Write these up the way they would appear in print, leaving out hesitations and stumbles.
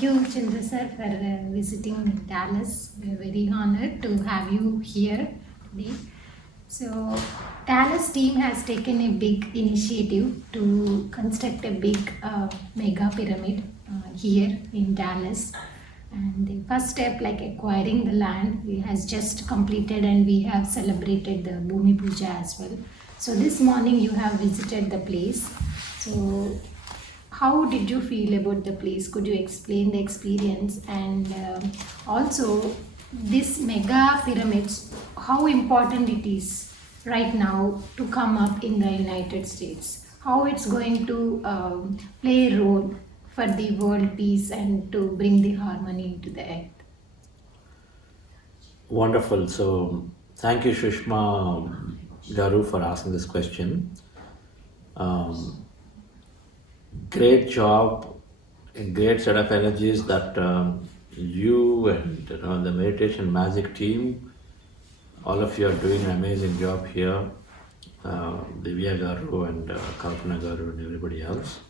Thank you, Chandra sir, for visiting Dallas. We are very honored to have you here today. So, Dallas team has taken a big initiative to construct a big mega pyramid here in Dallas. And the first step, like acquiring the land, we has just completed, and we have celebrated the Bhumi Puja as well. So this morning you have visited the place. So how did you feel about the place? Could you explain the experience? And also this mega pyramids, how important it is right now to come up in the United States? How it's going to play a role for the world peace and to bring the harmony into the earth? Wonderful. So, thank you, Sushma Garu, for asking this question. Great job, a great set of energies that you and the meditation magic team, all of you are doing an amazing job here. Divya Garu and Kalpana Garu and everybody else.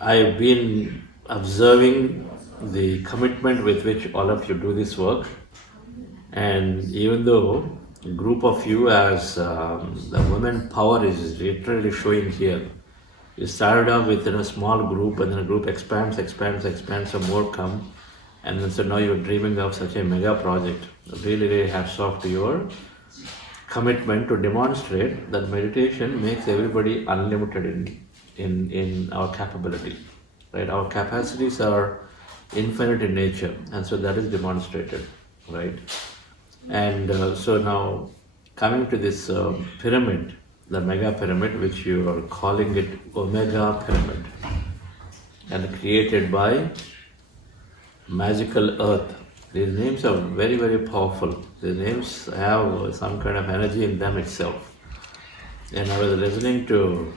I've been observing the commitment with which all of you do this work, and even though a group of you as the women power is literally showing here. You started off within a small group, and then the group expands, so more come, and then so now you're dreaming of such a mega project. Really, really hats off to your commitment to demonstrate that meditation makes everybody unlimited in our capability, right? Our capacities are infinite in nature, and so that is demonstrated, right? And so now coming to this pyramid, the mega pyramid, which you are calling it Omega Pyramid, and created by Magical Earth. These names are very, very powerful. These names have some kind of energy in them itself. And I was listening to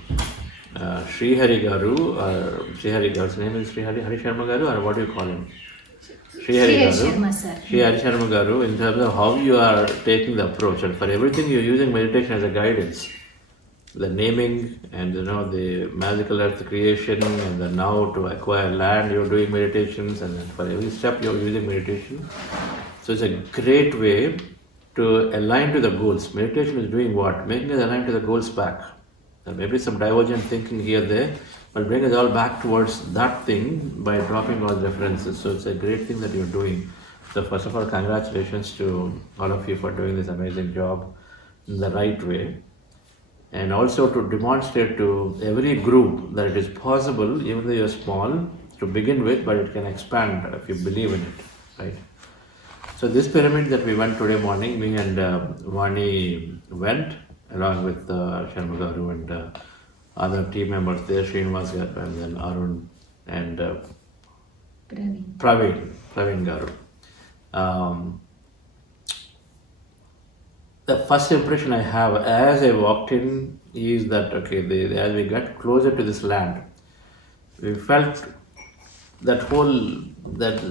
Sri Hari Garu, Sri Hari Garu's name is Sri Hari Sharma Garu, or what do you call him? Sri Hari Sharma, sir. Sri Hari Sharma Garu, in terms of how you are taking the approach, and for everything you're using meditation as a guidance. The naming and the magical earth creation, and then now to acquire land you're doing meditations, and then for every step you're using meditation. So it's a great way to align to the goals. Meditation is doing what? Making us align to the goals back. There may be some divergent thinking here there, but bring us all back towards that thing by dropping all the references. So it's a great thing that you're doing. So first of all, congratulations to all of you for doing this amazing job in the right way. And also to demonstrate to every group that it is possible, even though you're small, to begin with, but it can expand if you believe in it, right? So this pyramid that we went today morning, me and Vani went, along with Sharma Garu and other team members there, Srinivas Garu and then Arun and Praveen Garu. The first impression I have as I walked in is that, as we got closer to this land, we felt that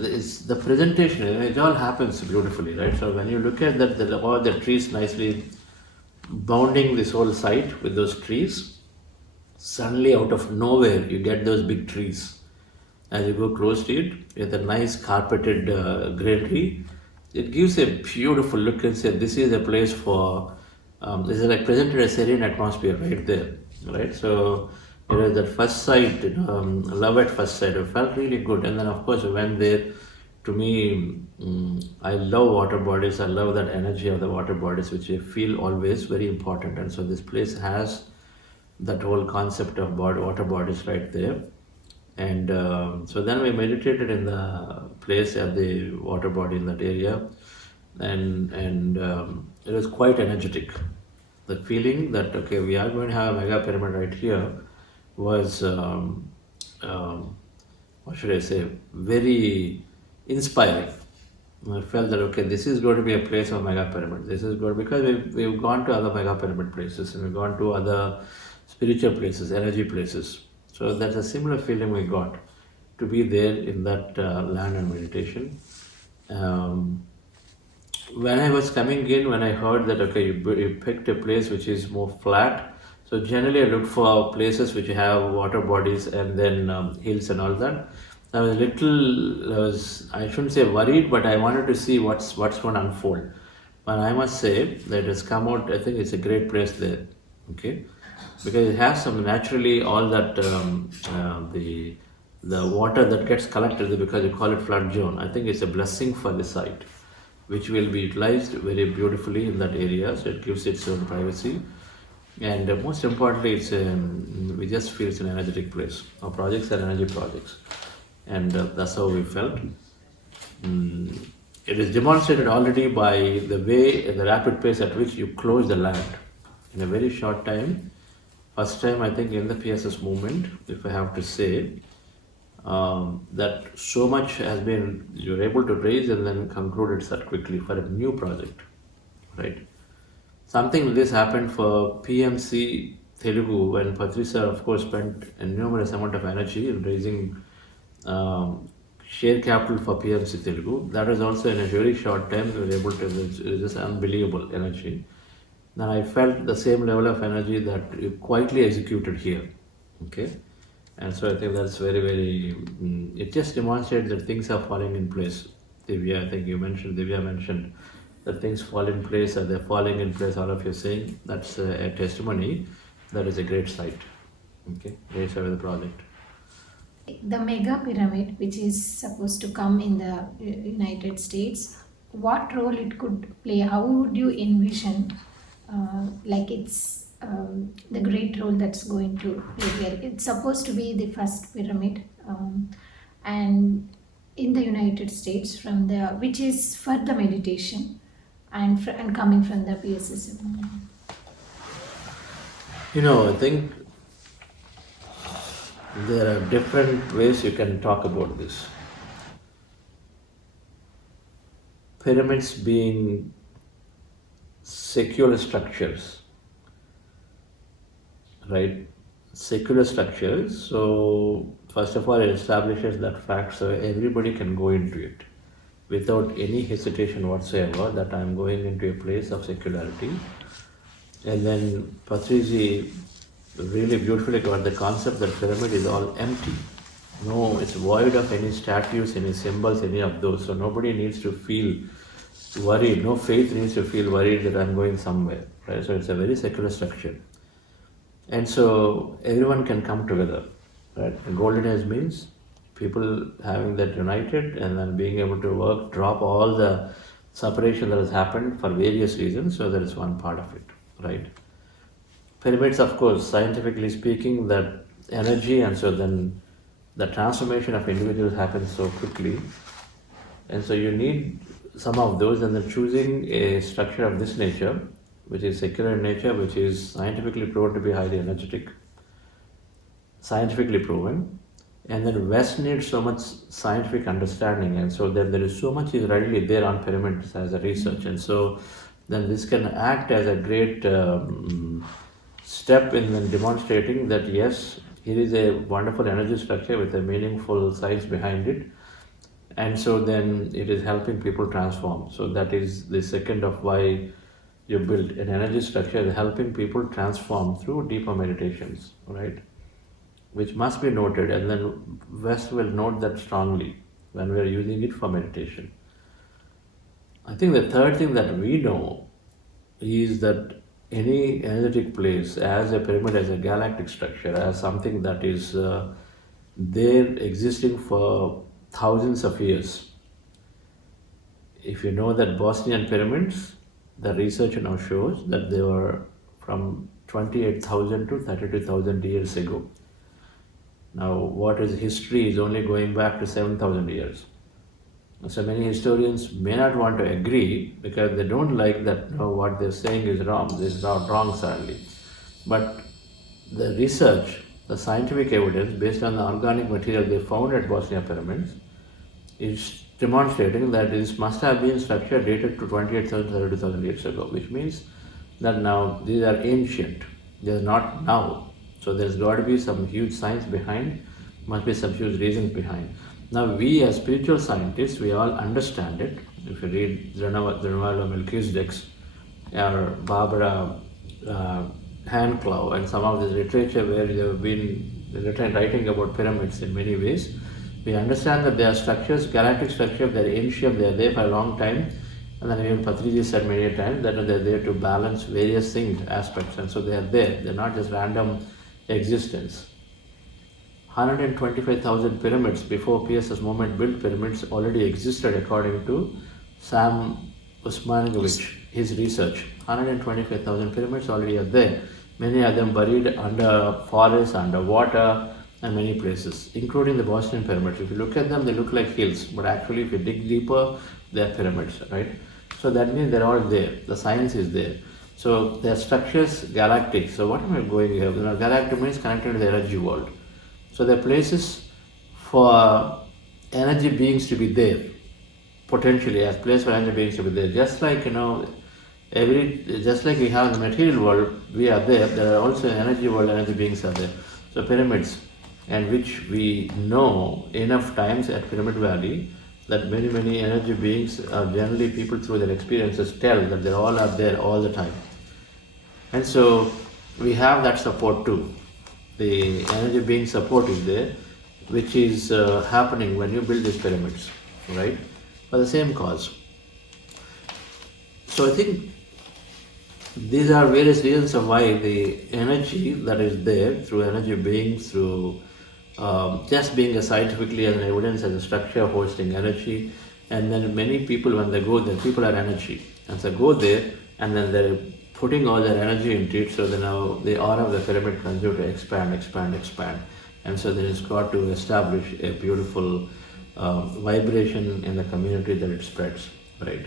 is the presentation, it all happens beautifully, right? So when you look at that, all the trees nicely bounding this whole site with those trees, suddenly out of nowhere you get those big trees. As you go close to it, with a nice carpeted greenery, it gives a beautiful look and say this is a place for, this is like presented a serene atmosphere right there, right? So it was that first sight, love at first sight, it felt really good. And then of course when there, to me, I love water bodies, I love that energy of the water bodies, which I feel always very important. And so this place has that whole concept of water bodies right there. And so then we meditated in the place at the water body in that area, and it was quite energetic. The feeling that we are going to have a mega pyramid right here was what should I say, very inspiring. I felt that this is going to be a place of mega pyramid. This is good because we've gone to other mega pyramid places, and we've gone to other spiritual places, energy places. So that's a similar feeling we got to be there in that land and meditation. When I was coming in, when I heard that you picked a place which is more flat, so generally I look for places which have water bodies and then hills and all that. I was little, I shouldn't say worried, but I wanted to see what's going to unfold. But I must say that it has come out. I think it's a great place there, okay, because it has some naturally all that the water that gets collected because you call it flood zone. I think it's a blessing for the site, which will be utilized very beautifully in that area. So it gives its own privacy. And most importantly, we just feel it's an energetic place. Our projects are energy projects, and that's how we felt. It is demonstrated already by the way, the rapid pace at which you close the land in a very short time. First time, I think, in the PSS movement, if I have to say, that so much has been you're able to raise and then conclude it that quickly for a new project, right? Something like this happened for PMC Telugu when Patricia, of course, spent a numerous amount of energy in raising share capital for PMC Telugu. That was also in a very short time we were able to. It was just unbelievable energy. Then I felt the same level of energy that you quietly executed here. Okay, and so I think that's very, very. It just demonstrates that things are falling in place. Divya, I think Divya mentioned that things fall in place, and they're falling in place. All of you saying that's a testimony. That is a great sight. Okay, great side of the project. The mega pyramid, which is supposed to come in the United States, what role it could play? How would you envision, like it's the great role that's going to play here? It's supposed to be the first pyramid, and in the United States, from the which is for the meditation, and coming from the PSSM. I think there are different ways you can talk about this. Pyramids being secular structures, right? Secular structures. So, first of all, it establishes that fact so everybody can go into it without any hesitation whatsoever that I'm going into a place of secularity. And then Patriji really beautifully got the concept that pyramid is all empty. No, it's void of any statues, any symbols, any of those. So nobody needs to feel worried. No faith needs to feel worried that I'm going somewhere. Right? So it's a very secular structure. And so everyone can come together. Right? And golden age means people having that united and then being able to work, drop all the separation that has happened for various reasons. So that is one part of it. Right? Pyramids, of course, scientifically speaking, that energy and so then the transformation of individuals happens so quickly. And so you need some of those, and then choosing a structure of this nature, which is secular in nature, which is scientifically proven to be highly energetic, scientifically proven. And then West needs so much scientific understanding, and so there is so much is readily there on pyramids as a research. And so then this can act as a great step in demonstrating that yes, here is a wonderful energy structure with a meaningful science behind it, and so then it is helping people transform. So that is the second of why you build an energy structure, helping people transform through deeper meditations, right? Which must be noted, and then West will note that strongly when we are using it for meditation. I think the third thing that we know is that any energetic place, as a pyramid, as a galactic structure, as something that is there existing for thousands of years. If you know that Bosnian pyramids, the research now shows that they were from 28,000 to 32,000 years ago. Now, what is history is only going back to 7,000 years. So many historians may not want to agree because they don't like that what they're saying is wrong. This is not wrong, sadly. But the research, the scientific evidence based on the organic material they found at Bosnia pyramids is demonstrating that this must have been structure dated to 28,000, 32,000 years ago, which means that now these are ancient. They're not now. So there's got to be some huge science behind, must be some huge reasons behind. Now we as spiritual scientists, we all understand it. If you read Zernualo Melchizedek's or Barbara Handclough and some of this literature where they have been writing about pyramids in many ways, We understand that they are structures, galactic structure, they're ancient, they're there for a long time. And then even Patriji said many times that they're there to balance various things, aspects, and so they are there. They're not just random existence. 125,000 pyramids before PSS movement built pyramids already existed according to Sam Usmanovic, his research. 125,000 pyramids already are there. Many of them buried under forests, under water, and many places, including the Boston pyramids. If you look at them, they look like hills, but actually, if you dig deeper, they are pyramids, right? So that means they're all there. The science is there. So their structures galactic. So what am I going here? Galactic means connected to the energy world. So there are places for energy beings to be there, potentially as place for energy beings to be there. Just like just like we have in the material world, we are there. There are also energy world, energy beings are there. So pyramids, and which we know enough times at Pyramid Valley that many energy beings are generally people through their experiences tell that they all are there all the time. And so we have that support too. The energy being support is there, which is happening when you build these pyramids, right? For the same cause. So I think these are various reasons of why the energy that is there through energy beings, through just being a scientifically as an evidence as a structure hosting energy, and then many people when they go there, people are energy, and so go there and then they're putting all their energy into it, so then now the aura of the pyramid continue to expand, and so then it's got to establish a beautiful vibration in the community that it spreads, right?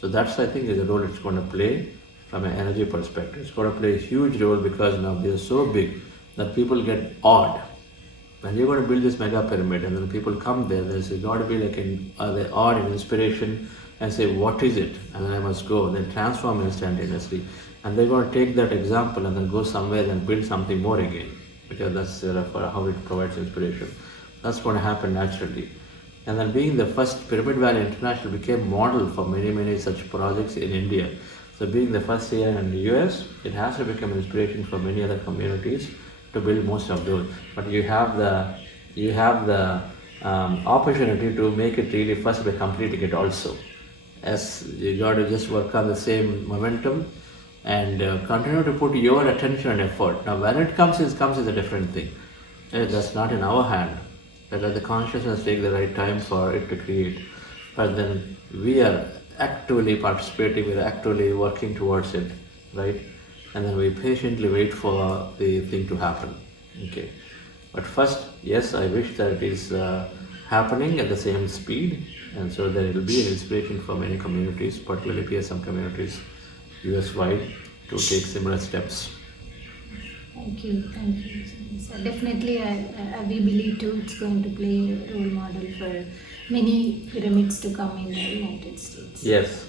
So that's, I think, is the role it's going to play from an energy perspective. It's going to play a huge role because now they're so big that people get awed. When you're going to build this mega pyramid and then people come there, there's got to be like the awed and inspiration and say, what is it? And then I must go, then transform instantaneously. And they're going to take that example and then go somewhere and build something more again, because that's how it provides inspiration. That's going to happen naturally. And then being the first, Pyramid Valley International became model for many such projects in India. So being the first here in the US, it has to become an inspiration for many other communities to build most of those. But you have the opportunity to make it really first by completing it also. As you got to just work on the same momentum and continue to put your attention and effort. Now when it comes is a different thing. That's not in our hand. Let the consciousness take the right time for it to create. But then we are actively participating, we're actively working towards it, right? And then we patiently wait for the thing to happen, okay? But first, yes, I wish that it is happening at the same speed, and so that it will be an inspiration for many communities, particularly PSM communities, US-wide, to take similar steps. Thank you. So definitely, we believe too it's going to play a role model for many pyramids to come in the United States. Yes.